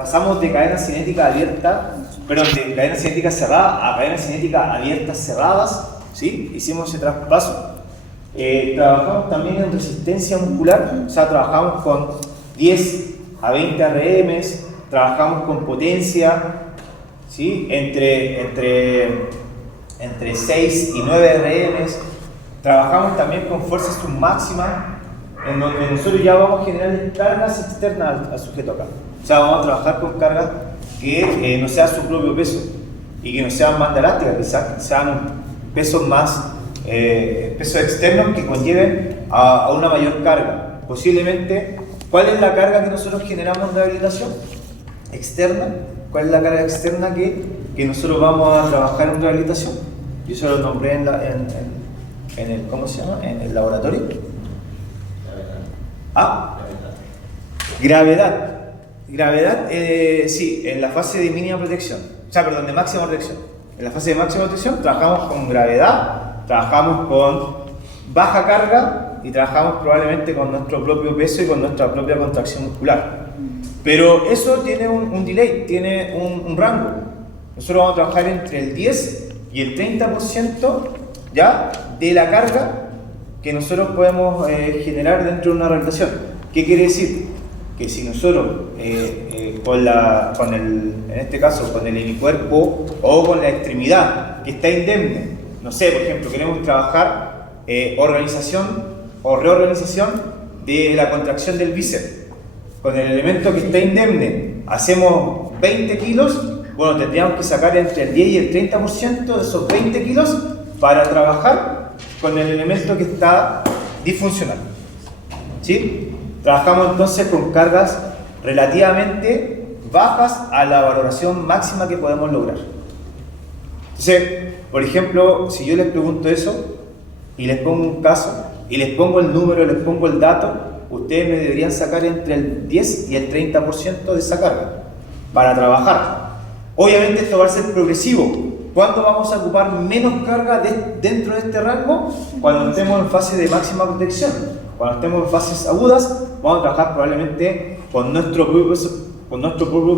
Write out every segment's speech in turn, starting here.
pasamos de cadena cinética abierta, perdón, de cadena cinética cerrada a cadena cinética abiertas cerradas, ¿sí? Hicimos ese traspaso. Trabajamos también en resistencia muscular, o sea, trabajamos con 10 a 20 RMs, trabajamos con potencia, ¿sí? entre 6 y 9 RMs, trabajamos también con fuerza submáxima, en donde nosotros ya vamos a generar cargas externas al sujeto acá. O sea, vamos a trabajar con cargas que no sea su propio peso y que no sean más elásticas, quizás sean pesos más pesos externos que conlleven a una mayor carga. Posiblemente, ¿cuál es la carga que nosotros generamos en rehabilitación? Externa. ¿Cuál es la carga externa que nosotros vamos a trabajar en rehabilitación? Yo se lo nombré en el, ¿cómo se llama? En el laboratorio. Gravedad. Gravedad, sí, en la fase de mínima protección. O sea, perdón, de máxima protección. En la fase de máxima protección trabajamos con gravedad, trabajamos con baja carga y trabajamos probablemente con nuestro propio peso y con nuestra propia contracción muscular. Pero eso tiene un delay, tiene un rango. Nosotros vamos a trabajar entre el 10 y el 30% ya de la carga que nosotros podemos generar dentro de una rehabilitación. ¿Qué quiere decir? Que si nosotros en este caso con el hemicuerpo o con la extremidad que está indemne, no sé, por ejemplo, queremos trabajar organización o reorganización de la contracción del bíceps, con el elemento que está indemne hacemos 20 kilos, bueno, tendríamos que sacar entre el 10 y el 30% de esos 20 kilos para trabajar con el elemento que está disfuncional, ¿sí? Trabajamos entonces con cargas relativamente bajas a la valoración máxima que podemos lograr. Entonces, por ejemplo, si yo les pregunto eso y les pongo un caso y les pongo el número, les pongo el dato, ustedes me deberían sacar entre el 10 y el 30% de esa carga para trabajar. Obviamente esto va a ser progresivo. ¿Cuándo vamos a ocupar menos carga dentro de este rango? Cuando estemos en fase de máxima protección. Cuando estemos en fases agudas, vamos a trabajar probablemente con nuestro propio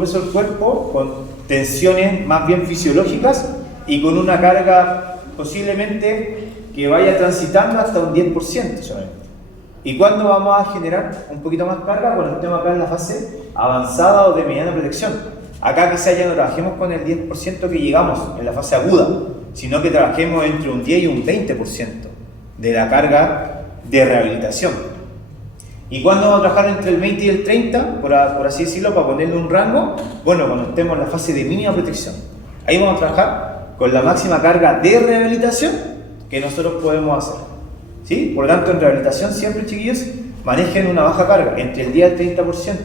peso del cuerpo, con tensiones más bien fisiológicas y con una carga posiblemente que vaya transitando hasta un 10% solamente. ¿Y cuándo vamos a generar un poquito más carga? Cuando estemos acá en la fase avanzada o de mediana protección. Acá quizá ya no trabajemos con el 10% que llegamos en la fase aguda, sino que trabajemos entre un 10 y un 20% de la carga de rehabilitación. ¿Y cuándo vamos a trabajar entre el 20 y el 30, por así decirlo, para ponerle un rango? Bueno, cuando estemos en la fase de mínima protección. Ahí vamos a trabajar con la máxima carga de rehabilitación que nosotros podemos hacer, ¿sí? Por lo tanto, en rehabilitación siempre, chiquillos, manejen una baja carga, entre el 10 y el 30%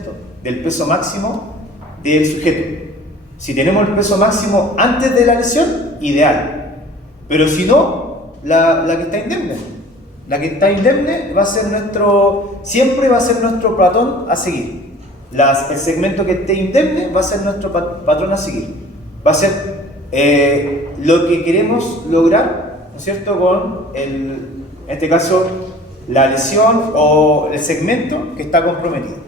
del peso máximo del sujeto. Si tenemos el peso máximo antes de la lesión, ideal. Pero si no, la que está indemne. La que está indemne va a ser siempre va a ser nuestro patrón a seguir. El segmento que esté indemne va a ser nuestro patrón a seguir. Va a ser lo que queremos lograr, ¿no es cierto?, con en este caso, la lesión o el segmento que está comprometido.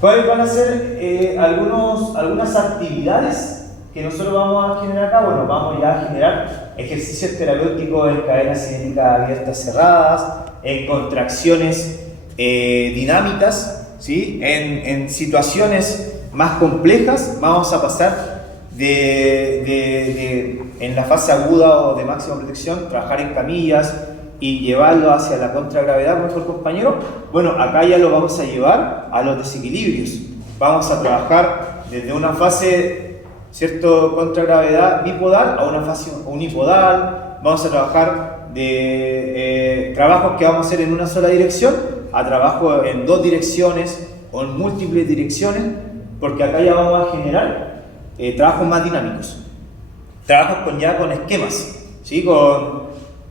¿Cuáles van a ser algunas actividades que nosotros vamos a generar acá? Bueno, vamos ya a generar ejercicios terapéuticos en cadenas cinéticas abiertas cerradas, en contracciones dinámicas, ¿sí? En situaciones más complejas vamos a pasar en la fase aguda o de máxima protección, trabajar en camillas y llevarlo hacia la contragravedad, mejor compañero. Bueno, acá ya lo vamos a llevar a los desequilibrios. Vamos a trabajar desde una fase, ¿cierto?, contragravedad bipodal a una fase unipodal. Vamos a trabajar de trabajos que vamos a hacer en una sola dirección a trabajo en dos direcciones o en múltiples direcciones, porque acá ya vamos a generar trabajos más dinámicos, trabajos con esquemas, ¿sí?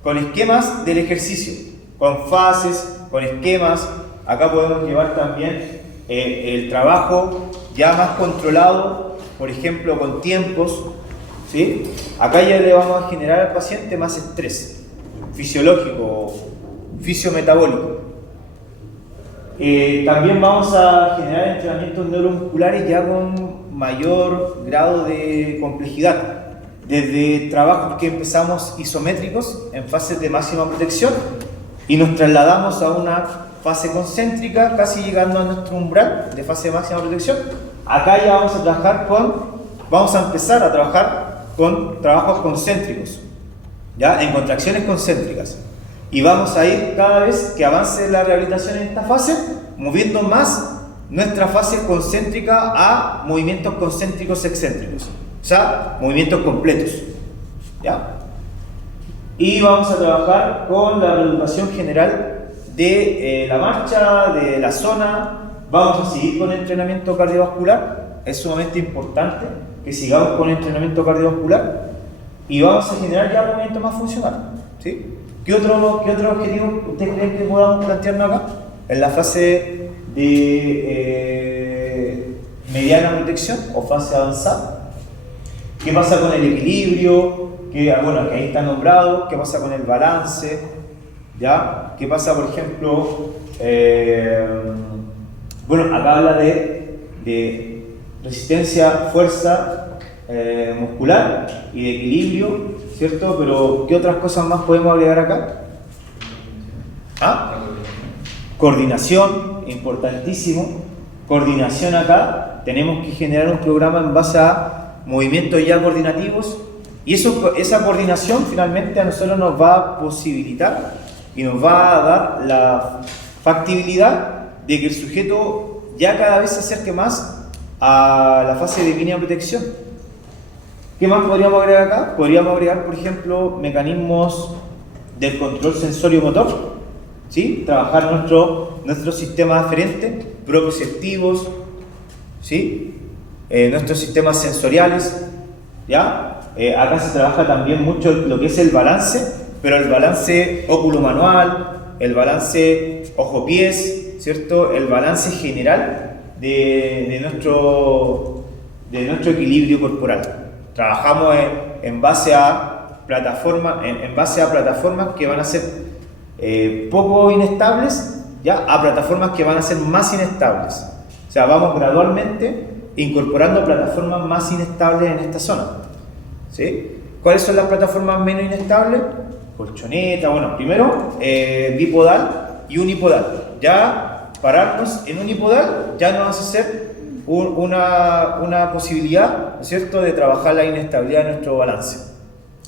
Con esquemas del ejercicio, con fases, con esquemas. Acá podemos llevar también el trabajo ya más controlado, por ejemplo con tiempos, ¿sí? Acá ya le vamos a generar al paciente más estrés fisiológico, fisiometabólico. También vamos a generar entrenamientos neuromusculares ya con mayor grado de complejidad. Desde trabajos que empezamos isométricos en fases de máxima protección y nos trasladamos a una fase concéntrica, casi llegando a nuestro umbral de fase de máxima protección. Acá ya vamos a empezar a trabajar con trabajos concéntricos, ¿ya? En contracciones concéntricas. Y vamos a ir cada vez que avance la rehabilitación en esta fase, moviendo más nuestra fase concéntrica a movimientos concéntricos excéntricos, o sea, movimientos completos, ¿ya? Y vamos a trabajar con la reeducación general de la marcha, de la zona. Vamos a seguir con el entrenamiento cardiovascular, es sumamente importante que sigamos con el entrenamiento cardiovascular y vamos a generar ya movimiento más funcional, ¿sí? ¿Qué otro objetivo ustedes creen que podamos plantearnos acá? En la fase de mediana protección o fase avanzada. ¿Qué pasa con el equilibrio? Bueno, que ahí está nombrado. ¿Qué pasa con el balance? ¿Ya? ¿Qué pasa, por ejemplo? Bueno, acá habla de resistencia, fuerza muscular y de equilibrio, ¿cierto? Pero ¿qué otras cosas más podemos agregar acá? ¿Ah? Coordinación, importantísimo. Coordinación acá, tenemos que generar un programa en base a movimientos ya coordinativos y esa coordinación finalmente a nosotros nos va a posibilitar y nos va a dar la factibilidad de que el sujeto ya cada vez se acerque más a la fase de línea de protección. ¿Qué más podríamos agregar acá? Podríamos agregar, por ejemplo, mecanismos del control sensorio-motor, ¿sí? Trabajar nuestro sistema aferente, proprioceptivos, ¿sí? Nuestros sistemas sensoriales, ¿ya? Acá se trabaja también mucho lo que es el balance, pero el balance óculo-manual, el balance ojo-pies, ¿cierto? El balance general de nuestro equilibrio corporal. Trabajamos en base a plataformas que van a ser poco inestables, ¿ya? A plataformas que van a ser más inestables. O sea, vamos gradualmente incorporando plataformas más inestables en esta zona, ¿sí? ¿Cuáles son las plataformas menos inestables? Colchoneta, bueno, primero bipodal y unipodal. Ya pararnos en unipodal ya nos hace ser una posibilidad, ¿no es cierto?, de trabajar la inestabilidad de nuestro balance.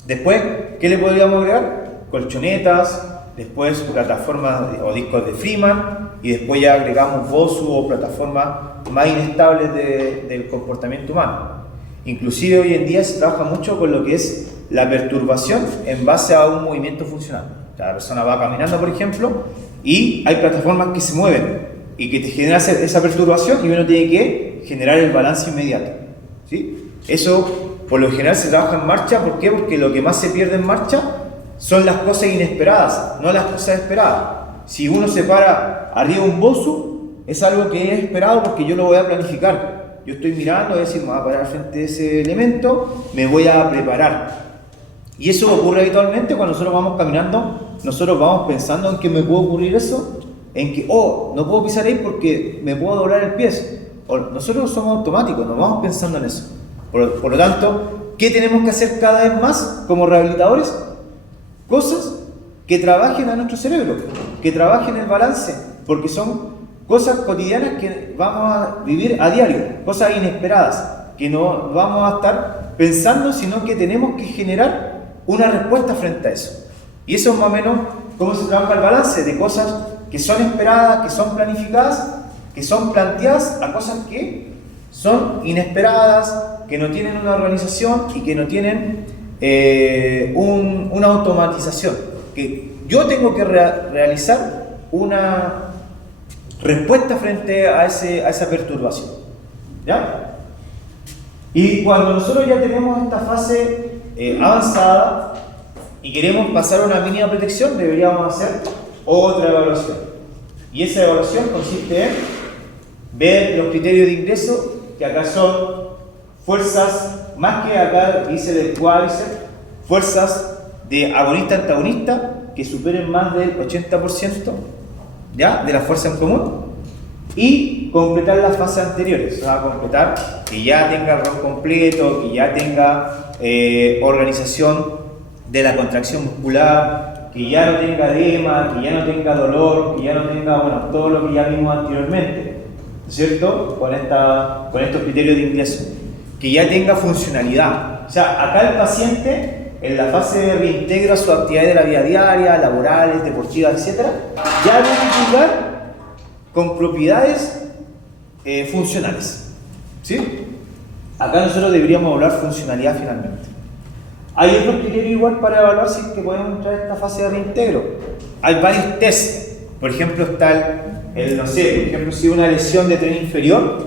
Después, ¿qué le podríamos agregar? Colchonetas, después plataformas o discos de Freeman y después ya agregamos BOSU o plataformas más inestables del comportamiento humano. Inclusive hoy en día se trabaja mucho con lo que es la perturbación en base a un movimiento funcional. La persona va caminando, por ejemplo, y hay plataformas que se mueven y que te generan esa perturbación y uno tiene que generar el balance inmediato, ¿sí? Eso por lo general se trabaja en marcha. ¿Por qué? Porque lo que más se pierde en marcha son las cosas inesperadas, no las cosas esperadas. Si uno se para arriba de un BOSU, es algo que es esperado porque yo lo voy a planificar. Yo estoy mirando, voy a decir, me voy a parar frente a ese elemento, me voy a preparar. Y eso ocurre habitualmente cuando nosotros vamos caminando, nosotros vamos pensando en que me puede ocurrir eso, en que, no puedo pisar ahí porque me puedo doblar el pie. Nosotros somos automáticos, no vamos pensando en eso. Por lo tanto, ¿qué tenemos que hacer cada vez más como rehabilitadores? Cosas que trabajen a nuestro cerebro, que trabajen el balance, porque son cosas cotidianas que vamos a vivir a diario, cosas inesperadas, que no vamos a estar pensando, sino que tenemos que generar una respuesta frente a eso. Y eso es más o menos cómo se trabaja el balance, de cosas que son esperadas, que son planificadas, que son planteadas, a cosas que son inesperadas, que no tienen una organización y que no tienen una automatización, que yo tengo que realizar una respuesta frente a esa perturbación, ¿ya? Y cuando nosotros ya tenemos esta fase avanzada y queremos pasar a una mínima protección, deberíamos hacer otra evaluación. Y esa evaluación consiste en ver los criterios de ingreso, que acá son fuerzas, más que acá dice del cuádriceps, fuerzas de agonista-antagonista que superen más del 80%, ¿ya?, de la fuerza en común. y completar las fases anteriores, o sea, completar que ya tenga el rol completo, que ya tenga organización de la contracción muscular, que ya no tenga edema, que ya no tenga dolor, que ya no tenga, bueno, todo lo que ya vimos anteriormente, ¿cierto? Con estos criterios de ingreso, que ya tenga funcionalidad. O sea, acá el paciente, en la fase de reintegro a sus actividades de la vida diaria, laborales, deportivas, etc., ya debe jugar con propiedades funcionales, ¿sí? Acá nosotros deberíamos hablar funcionalidad finalmente. Hay otros criterios igual para evaluar si es que podemos entrar en esta fase de reintegro. Hay varios tests. Por ejemplo, está no sé, por ejemplo, si hay una lesión de tren inferior,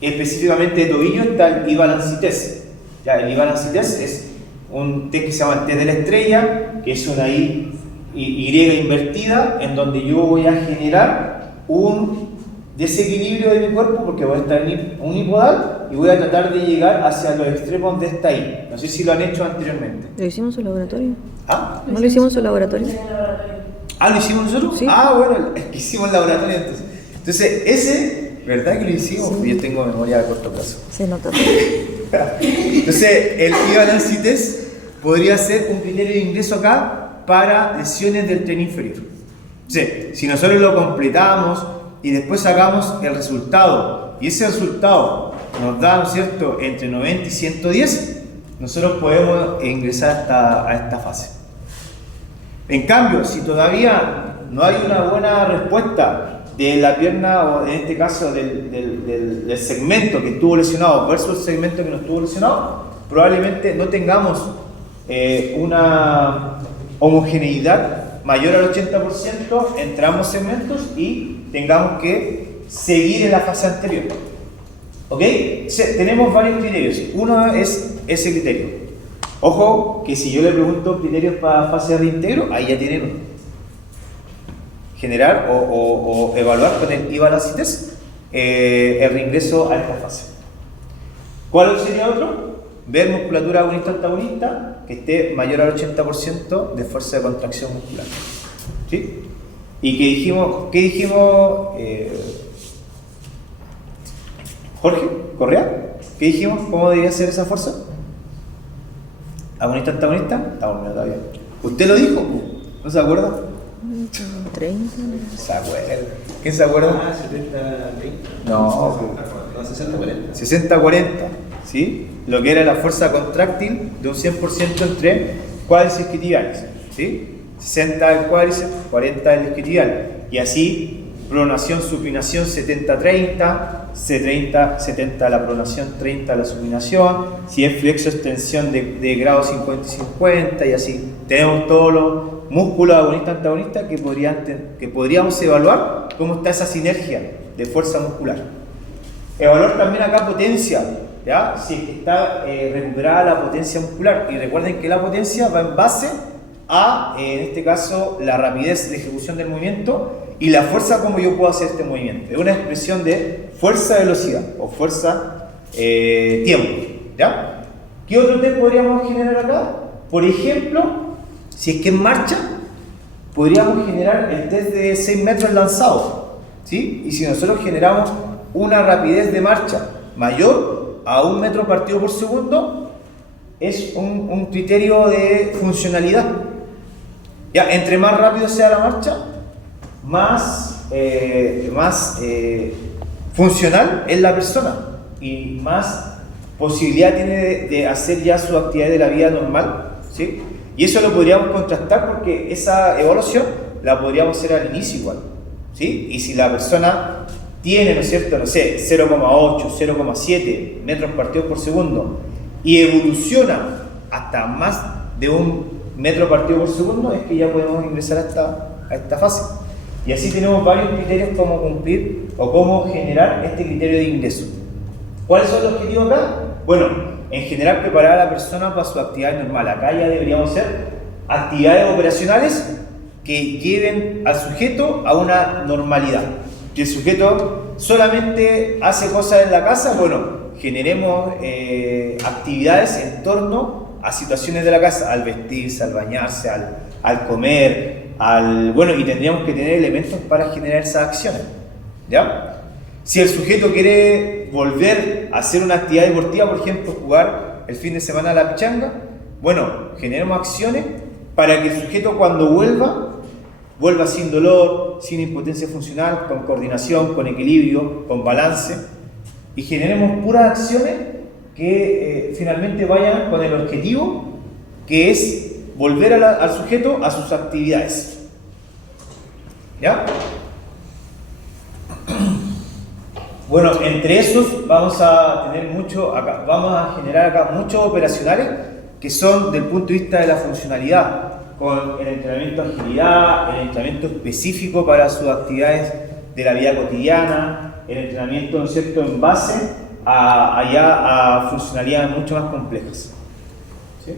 específicamente de tobillo, está el E-Balance test. Ya, el E-Balance test es un test que se llama el test de la estrella, que es una Y invertida, en donde yo voy a generar un desequilibrio de mi cuerpo porque voy a estar en un hipodal y voy a tratar de llegar hacia los extremos de esta Y. No sé si lo han hecho anteriormente. ¿Lo hicimos en su laboratorio? ¿Ah? ¿No lo hicimos en su laboratorio? ¿Ah, lo hicimos nosotros? Sí. Ah, bueno, es que hicimos el laboratorio entonces. Entonces, ese, ¿verdad que lo hicimos? Sí. Yo tengo memoria a corto plazo. Se nota. Entonce, el E-Balance test podría ser un criterio de ingreso acá para lesiones del tren inferior. Entonces, si nosotros lo completamos y después sacamos el resultado, y ese resultado nos da, ¿no es cierto?, entre 90 y 110, nosotros podemos ingresar a esta fase. En cambio, si todavía no hay una buena respuesta de la pierna, o en este caso del segmento que estuvo lesionado versus el segmento que no estuvo lesionado, probablemente no tengamos una homogeneidad mayor al 80% entre ambos segmentos y tengamos que seguir en la fase anterior. ¿Ok? Tenemos varios criterios. Uno es ese criterio. Ojo, que si yo le pregunto criterios para fase de reintegro, ahí ya tienen uno. Generar o evaluar con el E-Balance test el reingreso a esta fase. ¿Cuál sería otro? Ver musculatura agonista-antagonista que esté mayor al 80% de fuerza de contracción muscular. ¿Sí? ¿Y qué dijimos Jorge? ¿Correa? ¿Qué dijimos? ¿Cómo debería ser esa fuerza? ¿Agonista-antagonista? Estamos bien todavía. ¿Usted lo dijo? ¿No se acuerda? 30. ¿Se acuerda? ¿Quién se acuerda? Ah, 70-30. No, 60-40. 60-40, ¿sí? Lo que era la fuerza contráctil de un 100% entre cuádriceps y isquiotibiales, ¿sí? 60 del cuádriceps, 40 del isquiotibial. Y así, pronación, supinación 70-30, C30-70 la pronación, 30 la supinación. Si es flexo, extensión de grado 50 y 50, y así. Tenemos todos los músculos agonistas-antagonistas que podríamos evaluar cómo está esa sinergia de fuerza muscular. Evaluar también acá potencia, ¿ya? Si es que está recuperada la potencia muscular. Y recuerden que la potencia va en base a, en este caso, la rapidez de ejecución del movimiento y la fuerza como yo puedo hacer este movimiento. Es una expresión de fuerza-velocidad o fuerza-tiempo, ¿ya? ¿Qué otro test podríamos generar acá? Por ejemplo, si es que en marcha, podríamos generar el test de 6 metros lanzado, ¿sí? Y si nosotros generamos una rapidez de marcha mayor a 1 metro partido por segundo, es un criterio de funcionalidad. Ya, entre más rápido sea la marcha, más funcional es la persona y más posibilidad tiene de hacer ya su actividad de la vida normal, ¿sí? Y eso lo podríamos contrastar porque esa evaluación la podríamos hacer al inicio igual, ¿sí? Y si la persona tiene, ¿no es cierto?, no sé, 0,8, 0,7 metros partidos por segundo y evoluciona hasta más de 1 metro partido por segundo, es que ya podemos ingresar a esta fase. Y así tenemos varios criterios cómo cumplir o cómo generar este criterio de ingreso. ¿Cuáles son los objetivos acá? Bueno, en general preparar a la persona para su actividad normal. Acá ya deberíamos hacer actividades operacionales que lleven al sujeto a una normalidad. Si el sujeto solamente hace cosas en la casa, bueno, generemos actividades en torno a situaciones de la casa, al vestirse, al bañarse, al comer, bueno, y tendríamos que tener elementos para generar esas acciones, ¿ya? Si el sujeto quiere volver a hacer una actividad deportiva, por ejemplo, jugar el fin de semana a la pichanga, bueno, generemos acciones para que el sujeto cuando vuelva sin dolor, sin impotencia funcional, con coordinación, con equilibrio, con balance, y generemos puras acciones que finalmente vayan con el objetivo que es volver al sujeto a sus actividades. ¿Ya? Bueno, entre esos vamos a tener vamos a generar acá muchos operacionales que son del punto de vista de la funcionalidad, con el entrenamiento de agilidad, el entrenamiento específico para sus actividades de la vida cotidiana, el entrenamiento, ¿no es cierto?, en base a funcionalidades mucho más complejas. ¿Sí?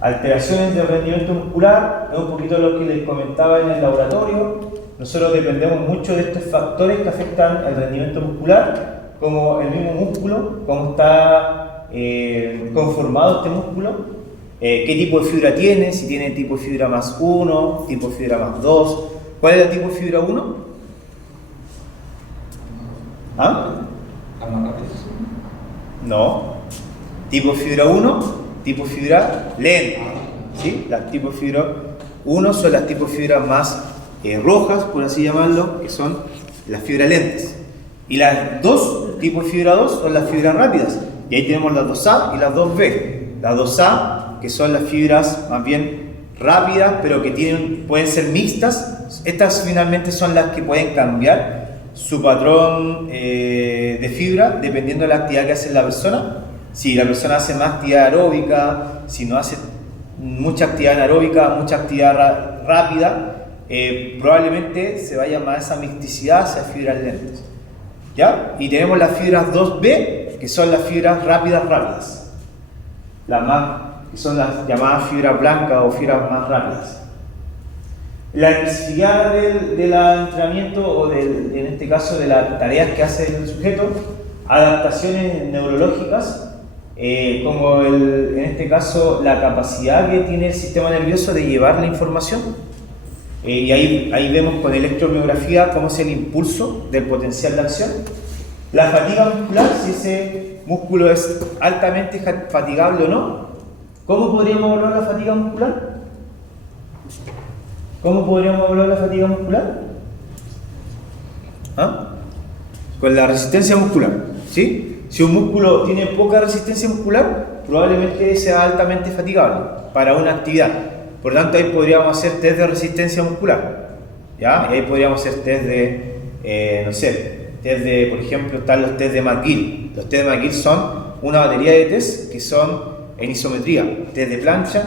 Alteraciones del rendimiento muscular, es un poquito lo que les comentaba en el laboratorio. Nosotros dependemos mucho de estos factores que afectan el rendimiento muscular, como el mismo músculo, cómo está conformado este músculo, qué tipo de fibra tiene, si tiene tipo de fibra más 1, tipo de fibra más 2. ¿Cuál es el tipo de fibra 1? ¿Ah? No. Tipo de fibra 1, tipo de fibra lenta. ¿Sí? Las tipos de fibra 1 son las tipos de fibras más rojas, por así llamarlo, que son las fibras lentas. Y las dos tipos de fibra 2 son las fibras rápidas. Y ahí tenemos las 2A y las 2B. Las 2A, que son las fibras más bien rápidas, pero que pueden ser mixtas. Estas finalmente son las que pueden cambiar su patrón de fibra dependiendo de la actividad que hace la persona. Si la persona hace más actividad aeróbica, si no hace mucha actividad anaeróbica, mucha actividad rápida, probablemente se vaya más esa mixticidad hacia fibras lentas. ¿Ya? Y tenemos las fibras 2B, que son las fibras rápidas, que son las llamadas fibras blancas o fibras más rápidas. La necesidad del entrenamiento o en este caso de las tareas que hace el sujeto, adaptaciones neurológicas, como en este caso la capacidad que tiene el sistema nervioso de llevar la información, y ahí vemos con electromiografía cómo es el impulso del potencial de acción. La fatiga muscular, si ese músculo es altamente fatigable o no. ¿Cómo podríamos evaluar la fatiga muscular? ¿Cómo podríamos evaluar la fatiga muscular? ¿Ah? Con la resistencia muscular, ¿sí? Si un músculo tiene poca resistencia muscular, probablemente sea altamente fatigable para una actividad. Por lo tanto, ahí podríamos hacer test de resistencia muscular, ¿ya? Y ahí podríamos hacer test de, no sé, por ejemplo, están los test de McGill. Los test de McGill son una batería de test que son en isometría. Test de plancha,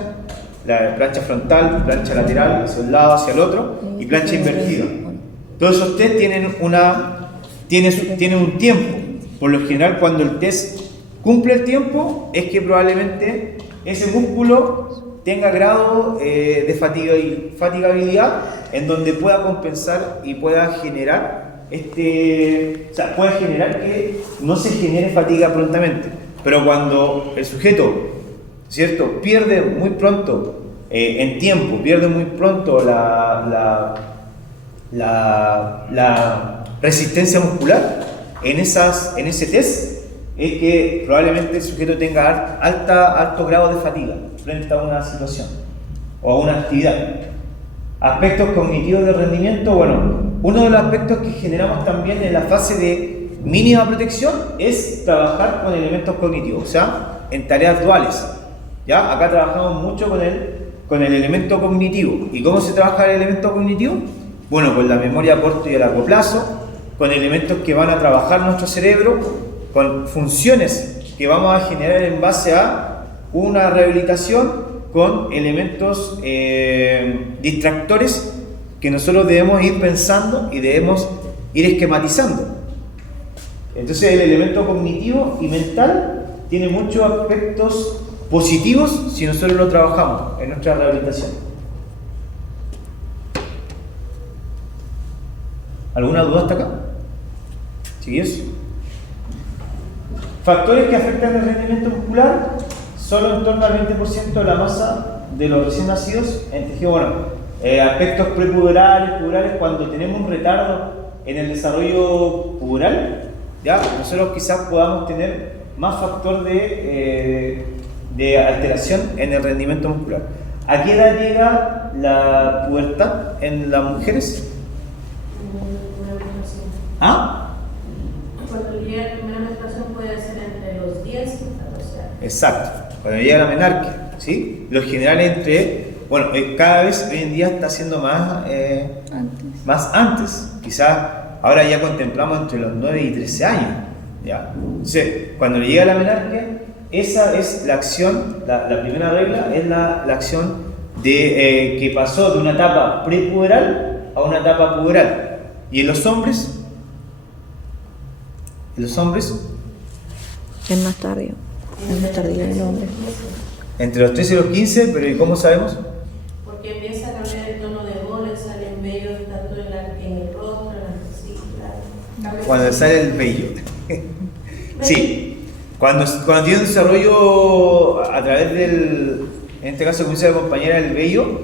la plancha frontal, plancha lateral, hacia un lado, hacia el otro, y plancha invertida. Todos esos test tienen un tiempo. Por lo general, cuando el test cumple el tiempo, es que probablemente ese músculo tenga grado de fatigabilidad en donde pueda compensar y pueda generar puede generar que no se genere fatiga prontamente. Pero cuando el sujeto, ¿cierto?, pierde muy pronto en tiempo, pierde muy pronto la resistencia muscular en ese test, es que probablemente el sujeto tenga alto grado de fatiga frente a una situación o a una actividad. Aspectos cognitivos de rendimiento, bueno, uno de los aspectos que generamos también en la fase de mínima protección es trabajar con elementos cognitivos, o sea, en tareas duales. ¿Ya? Acá trabajamos mucho con el elemento cognitivo. ¿Y cómo se trabaja el elemento cognitivo? Bueno, con la memoria a corto y a largo plazo, con elementos que van a trabajar nuestro cerebro, con funciones que vamos a generar en base a una rehabilitación, con elementos distractores que nosotros debemos ir pensando y debemos ir esquematizando. Entonces el elemento cognitivo y mental tiene muchos aspectos positivos si nosotros lo trabajamos en nuestra rehabilitación. ¿Alguna duda hasta acá? ¿Chiquillos? Factores que afectan el rendimiento muscular, solo en torno al 20% de la masa de los recién nacidos en tejido. Bueno, aspectos prepuberales, puberales, cuando tenemos un retardo en el desarrollo puberal, ¿ya? Nosotros quizás podamos tener más factor de alteración en el rendimiento muscular. ¿A qué edad llega la pubertad en las mujeres? ¿Ah? Cuando llega la primera menstruación puede ser entre los 10 y 14 años. Exacto, cuando llega la menarquia, ¿sí? Lo general bueno, cada vez hoy en día está siendo más antes. Quizás ahora ya contemplamos entre los 9 y 13 años, ¿ya? Entonces, cuando llega la menarquia, esa es la acción, la primera regla es la acción de que pasó de una etapa prepuberal a una etapa puberal. ¿Y en los hombres? ¿En los hombres? Es más tardío. Es más tardío el hombre. Entre los 13 y los 15, pero ¿y cómo sabemos? Porque empieza a cambiar el tono de voz, le salen vellos tanto en el rostro, en las vesículas. Cuando sale el vello. Sí, cuando tiene un desarrollo a través del, en este caso como dice la compañera, el vello,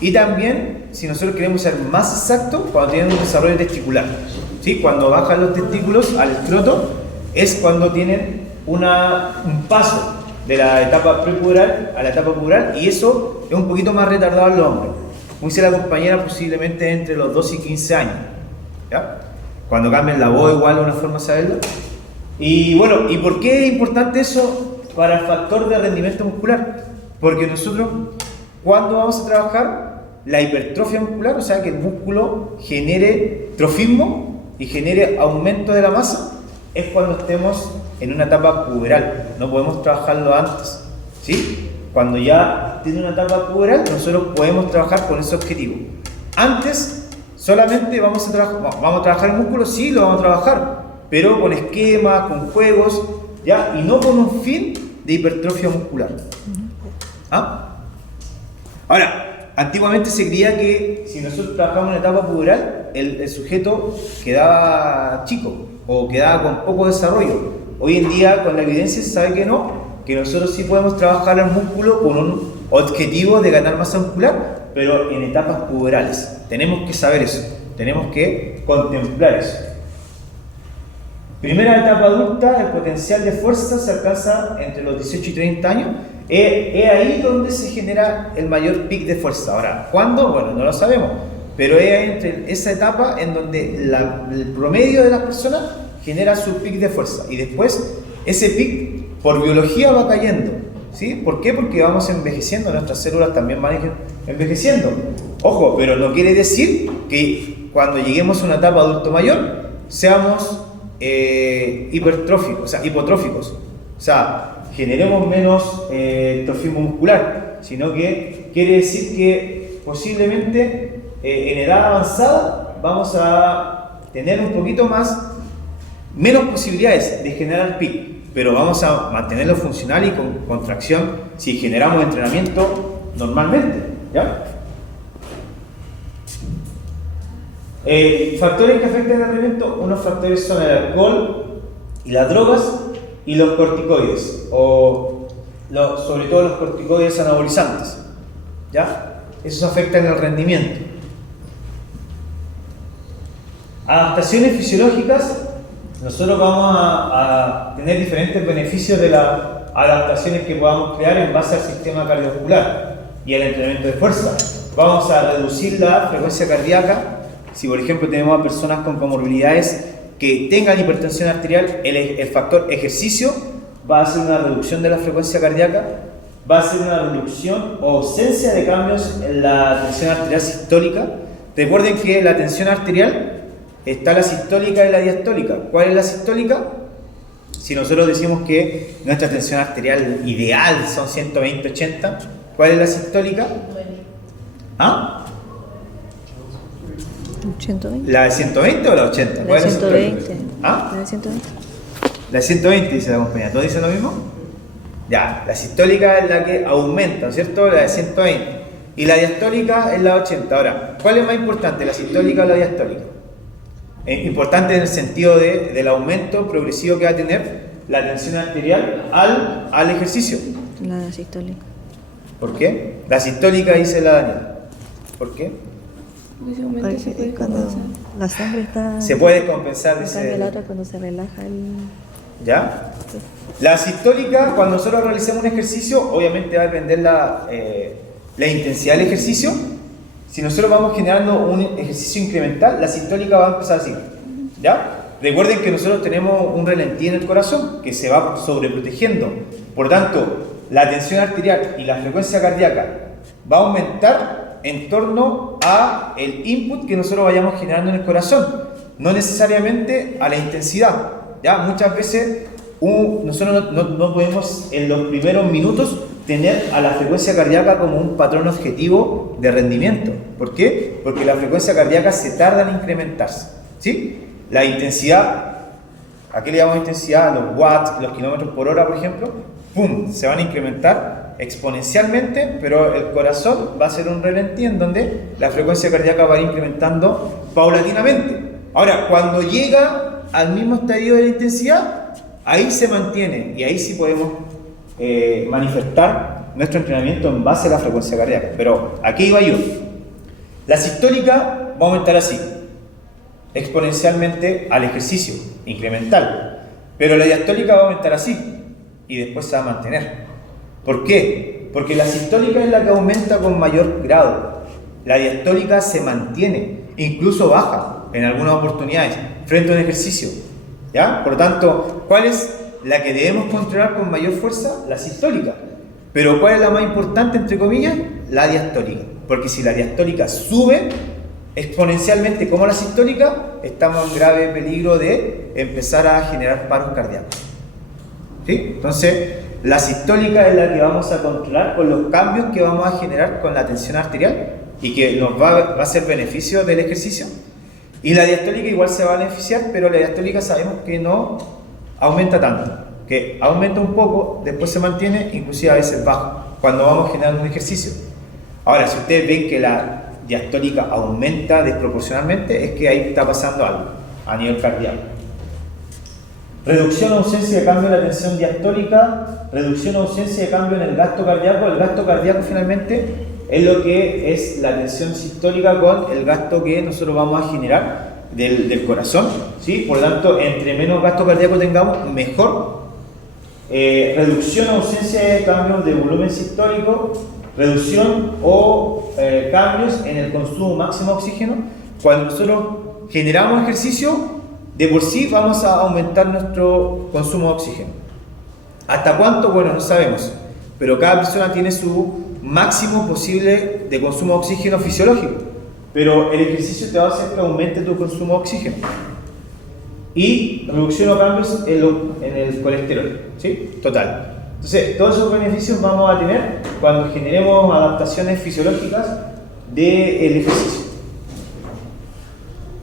y también, si nosotros queremos ser más exactos, cuando tienen un desarrollo testicular, ¿sí? Cuando bajan los testículos al escroto, es cuando tienen un paso de la etapa prepuberal a la etapa puberal, y eso es un poquito más retardado en los hombres. Como dice la compañera, posiblemente entre los 12 y 15 años, ¿ya? Cuando cambian la voz, igual es una forma de saberlo. Y bueno, ¿y por qué es importante eso para el factor de rendimiento muscular? Porque nosotros, cuando vamos a trabajar la hipertrofia muscular, o sea, que el músculo genere trofismo y genere aumento de la masa, es cuando estemos en una etapa puberal. No podemos trabajarlo antes, ¿sí? Cuando ya tiene una etapa puberal, nosotros podemos trabajar con ese objetivo. Antes, solamente vamos a trabajar el músculo, sí, lo vamos a trabajar, pero con esquemas, con juegos, ¿ya? Y no con un fin de hipertrofia muscular. ¿Ah? Ahora, antiguamente se creía que si nosotros trabajamos en la etapa puberal, el sujeto quedaba chico o quedaba con poco desarrollo. Hoy en día, con la evidencia, se sabe que no, que nosotros sí podemos trabajar el músculo con un objetivo de ganar masa muscular, pero en etapas puberales. Tenemos que saber eso, tenemos que contemplar eso. Primera etapa adulta, el potencial de fuerza se alcanza entre los 18 y 30 años. Es ahí donde se genera el mayor pic de fuerza. Ahora, ¿cuándo? Bueno, no lo sabemos, pero es entre esa etapa en donde el promedio de las personas genera su pic de fuerza, y después ese pic por biología va cayendo, ¿sí? ¿Por qué? Porque vamos envejeciendo, nuestras células también van envejeciendo. Ojo, pero no quiere decir que cuando lleguemos a una etapa adulto mayor seamos hipertróficos, o sea, hipotróficos, o sea, generemos menos trofismo muscular, sino que quiere decir que posiblemente en edad avanzada vamos a tener un poquito menos posibilidades de generar pic, pero vamos a mantenerlo funcional y con contracción si generamos entrenamiento normalmente, ¿ya? Factores que afectan el rendimiento, unos factores son el alcohol y las drogas y los corticoides, sobre todo los corticoides anabolizantes, ¿ya? Esos afectan el rendimiento. Adaptaciones fisiológicas, nosotros vamos a tener diferentes beneficios de las adaptaciones que podamos crear en base al sistema cardiovascular y al entrenamiento de fuerza. Vamos a reducir la frecuencia cardíaca. Si por ejemplo tenemos a personas con comorbilidades que tengan hipertensión arterial, el factor ejercicio va a hacer una reducción de la frecuencia cardíaca, va a hacer una reducción o ausencia de cambios en la tensión arterial sistólica. Recuerden que la tensión arterial está la sistólica y la diastólica. ¿Cuál es la sistólica? Si nosotros decimos que nuestra tensión arterial ideal son 120-80, ¿cuál es la sistólica? ¿Ah? 120. ¿La de 120 o la de 80? La ¿Cuál de es la 120. sistólica? ¿Ah? La de 120. La de 120 dice la compañía. ¿Todos dicen lo mismo? Ya, la sistólica es la que aumenta, ¿cierto? La de 120. Y la diastólica es la de 80. Ahora, ¿cuál es más importante, la sistólica o la diastólica? Importante en el sentido del aumento progresivo que va a tener la tensión arterial al ejercicio. La sistólica. ¿Por qué? La sistólica dice la Daniela. ¿Por qué? Porque cuando la sangre está... Se puede compensar, En dice. cambio la otra cuando se relaja el... ¿Ya? La sistólica, cuando nosotros realizamos un ejercicio, obviamente va a depender la intensidad del ejercicio. Si nosotros vamos generando un ejercicio incremental, la sistólica va a empezar así. ¿Ya? Recuerden que nosotros tenemos un ralentí en el corazón que se va sobreprotegiendo. Por tanto, la tensión arterial y la frecuencia cardíaca va a aumentar en torno a el input que nosotros vayamos generando en el corazón, no necesariamente a la intensidad. ¿Ya? Muchas veces nosotros no podemos en los primeros minutos tener a la frecuencia cardíaca como un patrón objetivo de rendimiento. ¿Por qué? Porque la frecuencia cardíaca se tarda en incrementarse. ¿Sí? La intensidad, ¿a qué le llamamos intensidad? Los watts, los kilómetros por hora, por ejemplo, ¡pum!, se van a incrementar exponencialmente, pero el corazón va a ser un ralentí en donde la frecuencia cardíaca va a ir incrementando paulatinamente. Ahora, cuando llega al mismo estadio de la intensidad, ahí se mantiene y ahí sí podemos manifestar nuestro entrenamiento en base a la frecuencia cardíaca. Pero aquí iba yo. La sistólica va a aumentar así, exponencialmente al ejercicio, incremental. Pero la diastólica va a aumentar así y después se va a mantener. ¿Por qué? Porque la sistólica es la que aumenta con mayor grado. La diastólica se mantiene, incluso baja en algunas oportunidades frente a un ejercicio. ¿Ya? Por lo tanto, ¿cuál es la que debemos controlar con mayor fuerza? La sistólica. Pero ¿cuál es la más importante, entre comillas? La diastólica. Porque si la diastólica sube exponencialmente como la sistólica, estamos en grave peligro de empezar a generar paros cardíacos. ¿Sí? Entonces, la sistólica es la que vamos a controlar con los cambios que vamos a generar con la tensión arterial y que nos va a ser beneficio del ejercicio. Y la diastólica igual se va a beneficiar, pero la diastólica sabemos que no aumenta tanto, que aumenta un poco, después se mantiene, inclusive a veces baja, cuando vamos generando un ejercicio. Ahora, si ustedes ven que la diastólica aumenta desproporcionalmente, es que ahí está pasando algo a nivel cardíaco. Reducción o ausencia de cambio en la tensión diastólica, reducción o ausencia de cambio en el gasto cardíaco. El gasto cardíaco finalmente es lo que es la tensión sistólica con el gasto que nosotros vamos a generar del corazón, ¿sí? Por lo tanto, entre menos gasto cardíaco tengamos, mejor. Reducción o ausencia de cambios de volumen sistólico, reducción o cambios en el consumo máximo de oxígeno. Cuando nosotros generamos ejercicio, de por sí vamos a aumentar nuestro consumo de oxígeno. ¿Hasta cuánto? Bueno, no sabemos, pero cada persona tiene su máximo posible de consumo de oxígeno fisiológico, pero el ejercicio te va a hacer que aumente tu consumo de oxígeno. Y reducción o cambios en el colesterol, ¿sí? Total. Entonces, todos esos beneficios vamos a tener cuando generemos adaptaciones fisiológicas del ejercicio.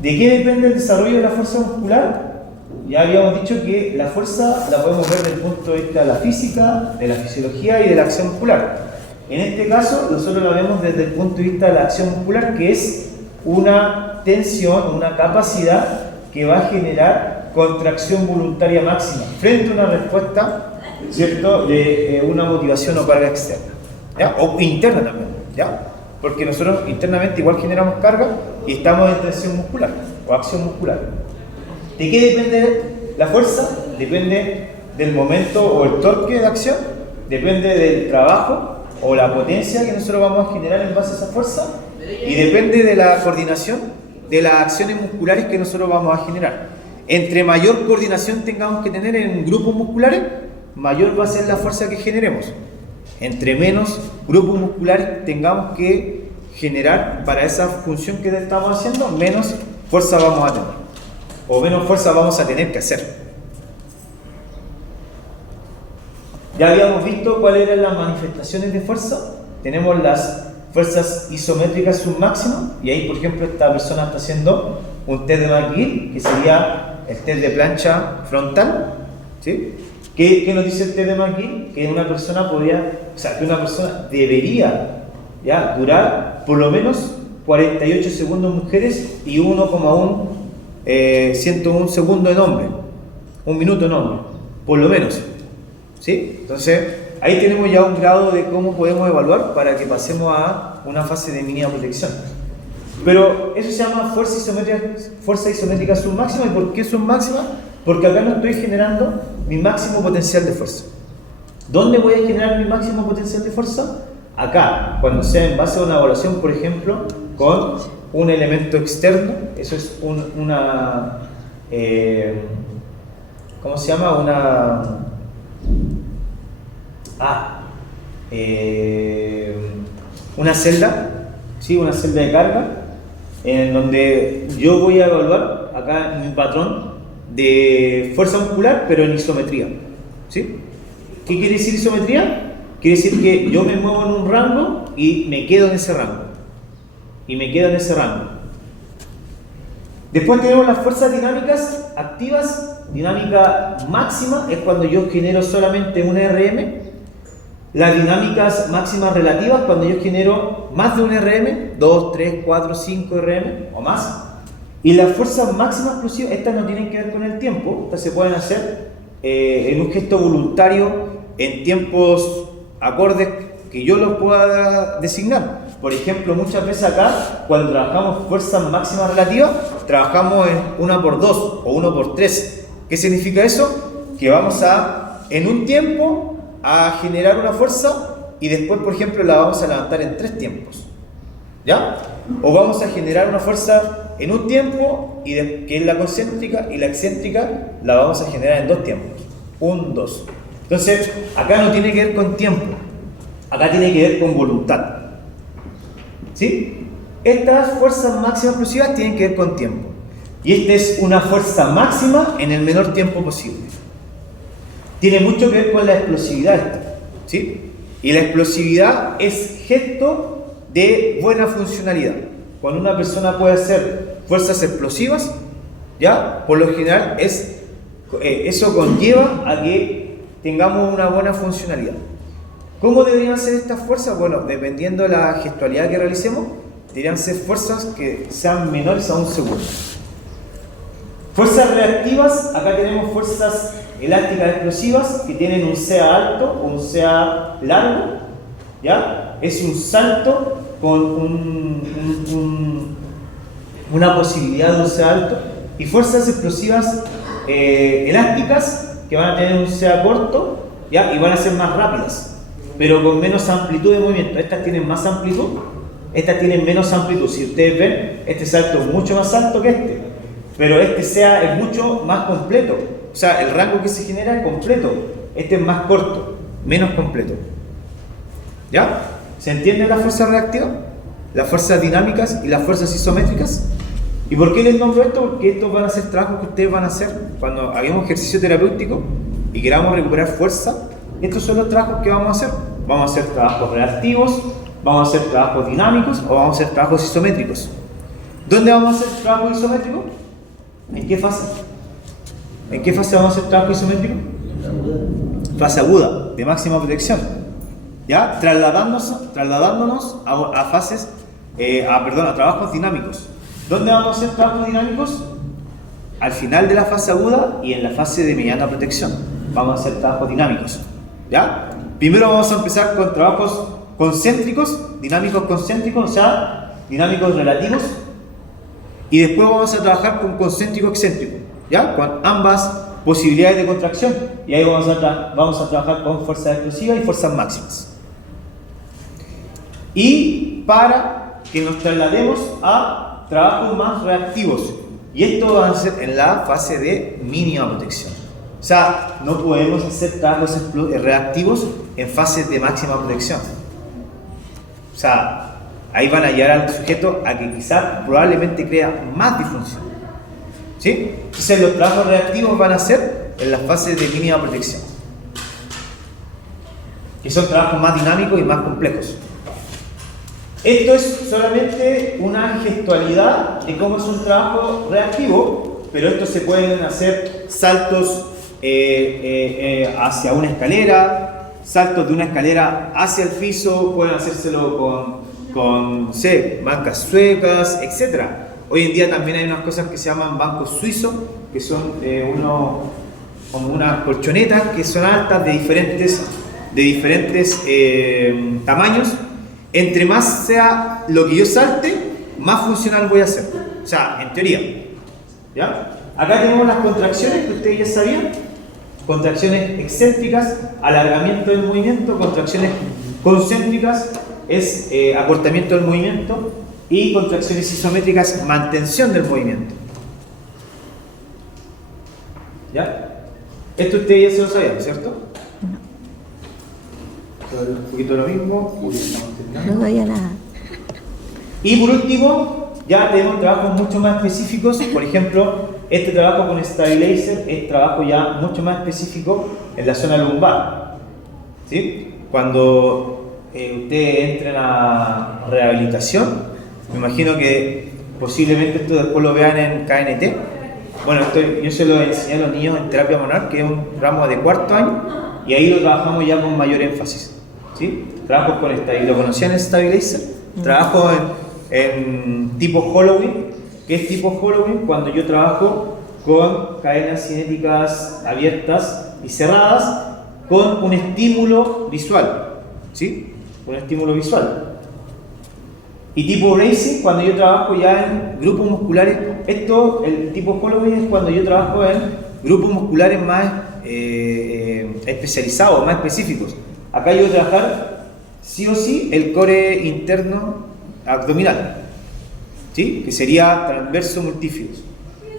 ¿De qué depende el desarrollo de la fuerza muscular? Ya habíamos dicho que la fuerza la podemos ver desde el punto de vista de la física, de la fisiología y de la acción muscular. En este caso, nosotros la vemos desde el punto de vista de la acción muscular, que es una tensión, una capacidad que va a generar contracción voluntaria máxima frente a una respuesta, ¿cierto?, de una motivación o carga externa, ¿ya? O interna también, ¿ya? Porque nosotros internamente igual generamos carga y estamos en tensión muscular o acción muscular. ¿De qué depende la fuerza? Depende del momento o el torque de acción, depende del trabajo o la potencia que nosotros vamos a generar en base a esa fuerza y depende de la coordinación de las acciones musculares que nosotros vamos a generar. Entre mayor coordinación tengamos que tener en grupos musculares, mayor va a ser la fuerza que generemos. Entre menos grupos musculares tengamos que generar para esa función que estamos haciendo, menos fuerza vamos a tener, o menos fuerza vamos a tener que hacer. Ya habíamos visto cuáles eran las manifestaciones de fuerza. Tenemos las fuerzas isométricas submáximas, y ahí, por ejemplo, esta persona está haciendo un test de McGill, que sería el test de plancha frontal, ¿sí? ¿Qué nos dice el test de McGill? Que una persona que una persona debería, ¿ya?, durar por lo menos 48 segundos en mujeres y 1,1 segundos en hombres, un minuto en hombres, por lo menos, ¿sí? Entonces, ahí tenemos ya un grado de cómo podemos evaluar para que pasemos a una fase de mínima protección. Pero eso se llama fuerza isométrica submáxima. ¿Y por qué submáxima? Porque acá no estoy generando mi máximo potencial de fuerza. ¿Dónde voy a generar mi máximo potencial de fuerza? Acá, cuando sea en base a una evaluación, por ejemplo, con un elemento externo. Eso es una... ¿cómo se llama? Una celda, ¿sí? Una celda de carga, en donde yo voy a evaluar acá mi patrón de fuerza muscular, pero en isometría, ¿sí? ¿Qué quiere decir isometría? Quiere decir que yo me muevo en un rango y me quedo en ese rango. Después tenemos las fuerzas dinámicas activas. Dinámica máxima es cuando yo genero solamente un RM. Las dinámicas máximas relativas cuando yo genero más de un RM, 2, 3, 4, 5 RM o más. Y las fuerzas máximas explosivas, estas no tienen que ver con el tiempo, estas se pueden hacer en un gesto voluntario en tiempos acordes que yo los pueda designar. Por ejemplo, muchas veces acá, cuando trabajamos fuerzas máximas relativas, trabajamos en 1×2 o 1×3. ¿Qué significa eso? Que vamos en un tiempo, a generar una fuerza y después, por ejemplo, la vamos a levantar en 3 tiempos. ¿Ya? O vamos a generar una fuerza en un tiempo, que es la concéntrica, y la excéntrica la vamos a generar en 2 tiempos. 1, 2. Entonces, acá no tiene que ver con tiempo, acá tiene que ver con voluntad. ¿Sí? Estas fuerzas máximas explosivas tienen que ver con tiempo. Y esta es una fuerza máxima en el menor tiempo posible. Tiene mucho que ver con la explosividad, ¿sí? Y la explosividad es gesto de buena funcionalidad. Cuando una persona puede hacer fuerzas explosivas, ¿ya? Por lo general eso conlleva a que tengamos una buena funcionalidad. ¿Cómo deberían ser estas fuerzas? Bueno, dependiendo de la gestualidad que realicemos, deberían ser fuerzas que sean menores a 1 segundo. Fuerzas reactivas, acá tenemos fuerzas elásticas explosivas que tienen un CA alto o un CA largo, ¿ya? Es un salto con una posibilidad de un CA alto. Y fuerzas explosivas elásticas que van a tener un CA corto, ¿ya? Y van a ser más rápidas, pero con menos amplitud de movimiento. Estas tienen más amplitud, estas tienen menos amplitud. Si ustedes ven, este salto es mucho más alto que este, pero este CA es mucho más completo. O sea, el rango que se genera es completo. Este es más corto, menos completo. ¿Ya? ¿Se entiende la fuerza reactiva? Las fuerzas dinámicas y las fuerzas isométricas. ¿Y por qué les nombro esto? Porque estos van a ser trabajos que ustedes van a hacer cuando hagamos ejercicio terapéutico y queramos recuperar fuerza. Estos son los trabajos que vamos a hacer. Vamos a hacer trabajos reactivos, vamos a hacer trabajos dinámicos o vamos a hacer trabajos isométricos. ¿Dónde vamos a hacer trabajo isométrico? ¿En qué fase? ¿En qué fase vamos a hacer trabajo isométrico? Fase aguda, de máxima protección. ¿Ya? Trasladándonos a fases, a trabajos dinámicos. ¿Dónde vamos a hacer trabajos dinámicos? Al final de la fase aguda y en la fase de mediana protección. Vamos a hacer trabajos dinámicos. ¿Ya? Primero vamos a empezar con trabajos concéntricos, dinámicos concéntricos, o sea, dinámicos relativos. Y después vamos a trabajar con concéntrico excéntrico, ¿ya? Con ambas posibilidades de contracción. Y ahí vamos a trabajar con fuerzas explosivas y fuerzas máximas. Y para que nos traslademos a trabajos más reactivos. Y esto va a ser en la fase de mínima protección. O sea, no podemos hacer trabajos reactivos en fases de máxima protección. O sea, ahí van a llevar al sujeto a que quizás probablemente crea más disfunción. ¿Sí? Entonces los trabajos reactivos van a ser en las fases de mínima protección, que son trabajos más dinámicos y más complejos. Esto es solamente una gestualidad de cómo es un trabajo reactivo, pero estos se pueden hacer saltos hacia una escalera, saltos de una escalera hacia el piso, pueden hacérselo con bancas suecas, etc. Hoy en día también hay unas cosas que se llaman bancos suizos, que son como unas colchonetas que son altas de diferentes tamaños, entre más sea lo que yo salte, más funcional voy a ser. O sea, en teoría. ¿Ya? Acá tenemos las contracciones que ustedes ya sabían. Contracciones excéntricas, alargamiento del movimiento. Contracciones concéntricas es acortamiento del movimiento. Y contracciones isométricas, mantención del movimiento. ¿Ya? Esto ustedes ya se lo sabían, ¿cierto? Un poquito lo mismo. No sabía nada. Y por último, ya tenemos trabajos mucho más específicos. Por ejemplo, este trabajo con Stabilizer es trabajo ya mucho más específico en la zona lumbar. ¿Sí? Cuando ustedes entren a rehabilitación, me imagino que posiblemente esto después lo vean en KNT. Bueno, yo se lo enseñé a los niños en terapia manual, que es un ramo de cuarto año, y ahí lo trabajamos ya con mayor énfasis. ¿Sí? Trabajo con ¿lo conocían el Stabilizer? Trabajo en tipo Hollowing. ¿Qué es tipo Hollowing? Cuando yo trabajo con cadenas cinéticas abiertas y cerradas con un estímulo visual. ¿Sí? Un estímulo visual. Y tipo Racing, cuando yo trabajo ya en grupos musculares. El tipo Hollowing es cuando yo trabajo en grupos musculares más especializados, más específicos. Acá yo voy a trabajar sí o sí el core interno abdominal, ¿sí? Que sería transverso multífidos.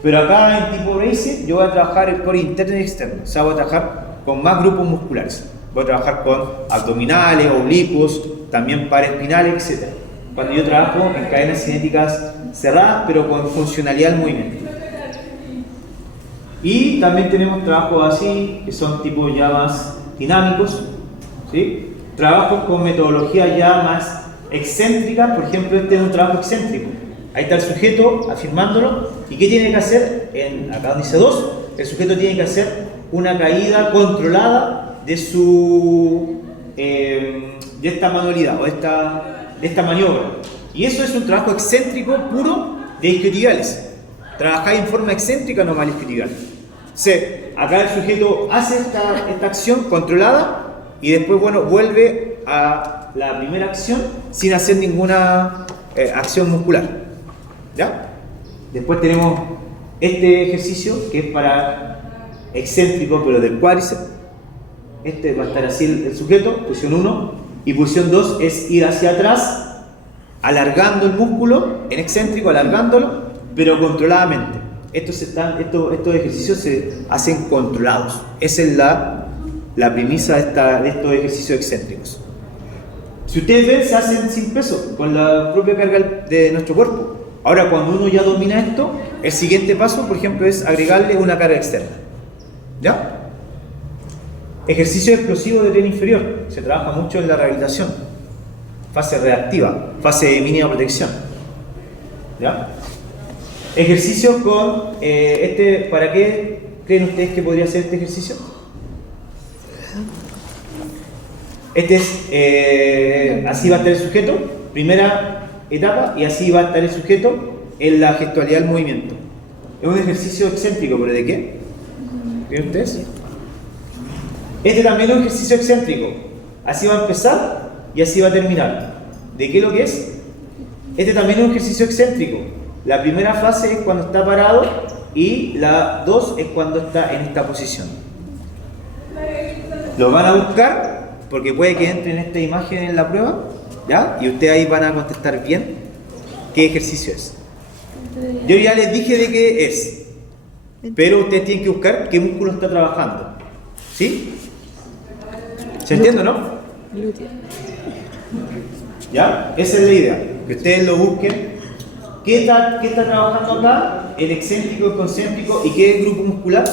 Pero acá en tipo Racing yo voy a trabajar el core interno y externo, o sea, voy a trabajar con más grupos musculares. Voy a trabajar con abdominales, oblicuos, también paraespinales, etc. Cuando yo trabajo en cadenas cinéticas cerradas, pero con funcionalidad del movimiento. Y también tenemos trabajos así, que son tipos ya más dinámicos, ¿sí? Trabajos con metodología ya más excéntrica. Por ejemplo, este es un trabajo excéntrico. Ahí está el sujeto afirmándolo. ¿Y qué tiene que hacer? Acá donde dice 2, el sujeto tiene que hacer una caída controlada de esta manualidad o de esta maniobra. Y eso es un trabajo excéntrico puro de isquiotibiales. Trabajáis en forma excéntrica, no mal isquiotibial. Acá el sujeto hace esta acción controlada y después, bueno, vuelve a la primera acción sin hacer ninguna acción muscular. ¿Ya? Después tenemos este ejercicio que es para excéntrico, pero del cuádriceps. Este va a estar así el sujeto, posición 1, y posición 2 es ir hacia atrás, alargando el músculo, en excéntrico, alargándolo, pero controladamente. Estos ejercicios se hacen controlados. Esa es la premisa de estos ejercicios excéntricos. Si ustedes ven, se hacen sin peso, con la propia carga de nuestro cuerpo. Ahora, cuando uno ya domina esto, el siguiente paso, por ejemplo, es agregarle una carga externa. ¿Ya? Ejercicio explosivo de tren inferior. Se trabaja mucho en la rehabilitación. Fase reactiva, fase de mínima protección. ¿Ya? Ejercicios con ¿para qué creen ustedes que podría ser este ejercicio? Así va a estar el sujeto, primera etapa, y así va a estar el sujeto en la gestualidad del movimiento. Es un ejercicio excéntrico, ¿pero de qué? ¿Creen ustedes? Este también es un ejercicio excéntrico. Así va a empezar y así va a terminar. ¿De qué es lo que es? Este también es un ejercicio excéntrico. La primera fase es cuando está parado y la 2 es cuando está en esta posición. Lo van a buscar porque puede que entre en esta imagen en la prueba, ¿ya? Y ustedes ahí van a contestar bien qué ejercicio es. Yo ya les dije de qué es, pero ustedes tienen que buscar qué músculo está trabajando. ¿Sí? ¿Se entiende, no? ¿Ya? Esa es la idea, que ustedes lo busquen. ¿Qué está trabajando acá? El excéntrico, el concéntrico, ¿y qué grupo muscular?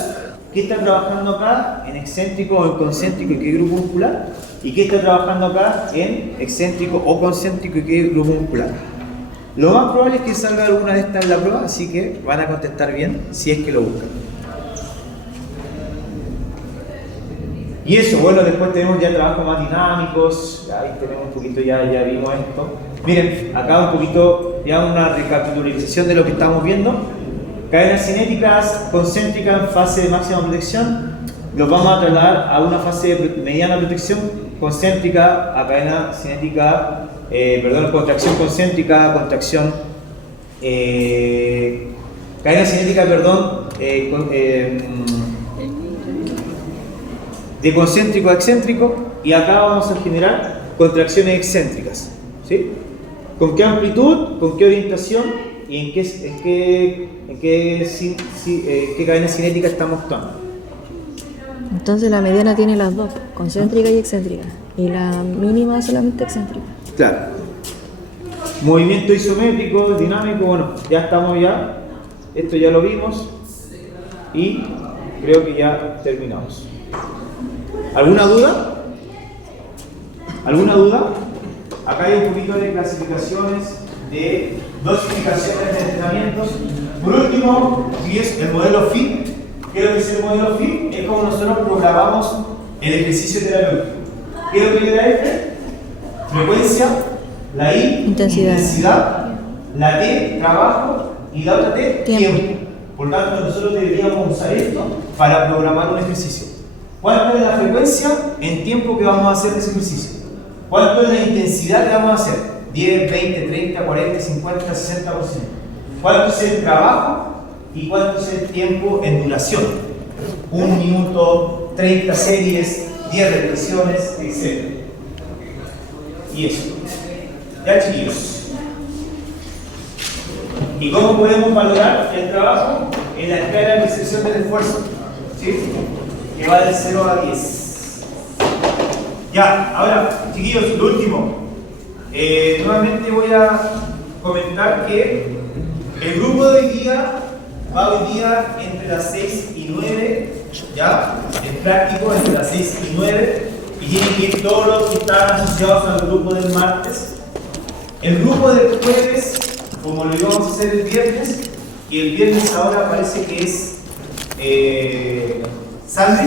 ¿Qué está trabajando acá? En excéntrico o en concéntrico, ¿y qué grupo muscular? ¿Y qué está trabajando acá? En excéntrico o concéntrico, ¿y qué grupo muscular? Lo más probable es que salga alguna de estas en la prueba, así que van a contestar bien si es que lo buscan. Y eso, bueno, después tenemos ya trabajos más dinámicos, ahí tenemos un poquito, ya vimos esto. Miren, acá un poquito, ya una recapitulación de lo que estamos viendo. Cadenas cinéticas concéntricas en fase de máxima protección, los vamos a trasladar a una fase de mediana protección concéntrica a cadena cinética contracción concéntrica, contracción, cadena cinética, de concéntrico a excéntrico, y acá vamos a generar contracciones excéntricas, ¿sí? ¿Con qué amplitud, con qué orientación y en qué cadena cinética estamos actuando? Entonces la mediana tiene las dos, concéntrica y excéntrica. Y la mínima solamente excéntrica. Claro. Movimiento isométrico, dinámico, bueno, ya estamos esto ya lo vimos y creo que ya terminamos. ¿Alguna duda? ¿Alguna duda? Acá hay un poquito de clasificaciones, de dosificaciones de entrenamientos. Por último, si es el modelo FIT. ¿Qué es lo que es el modelo FIT? Es como nosotros programamos el ejercicio terapéutico. ¿Qué es lo que es la F? Frecuencia, la I, intensidad, la T, trabajo, y la otra T, tiempo. Por tanto, nosotros deberíamos usar esto para programar un ejercicio. ¿Cuánto es la frecuencia en tiempo que vamos a hacer ese ejercicio? ¿Cuánto es la intensidad que vamos a hacer? 10, 20, 30, 40, 50, 60%. ¿Cuánto es el trabajo y cuánto es el tiempo en duración? 1 minuto, 30 series, 10 repeticiones, etc. Y eso. Ya, chiquillos. ¿Y cómo podemos valorar el trabajo? En la escala de percepción del esfuerzo, ¿sí? Que va del 0 a 10. Ya, ahora, chiquillos, lo último. Nuevamente voy a comentar que el grupo de hoy día va hoy día entre las 6 y 9, ¿ya? El práctico entre las 6 y 9, y tienen que ir todos los que están asociados al grupo del martes. El grupo del jueves, como lo íbamos a hacer el viernes, y el viernes ahora parece que es sándwich.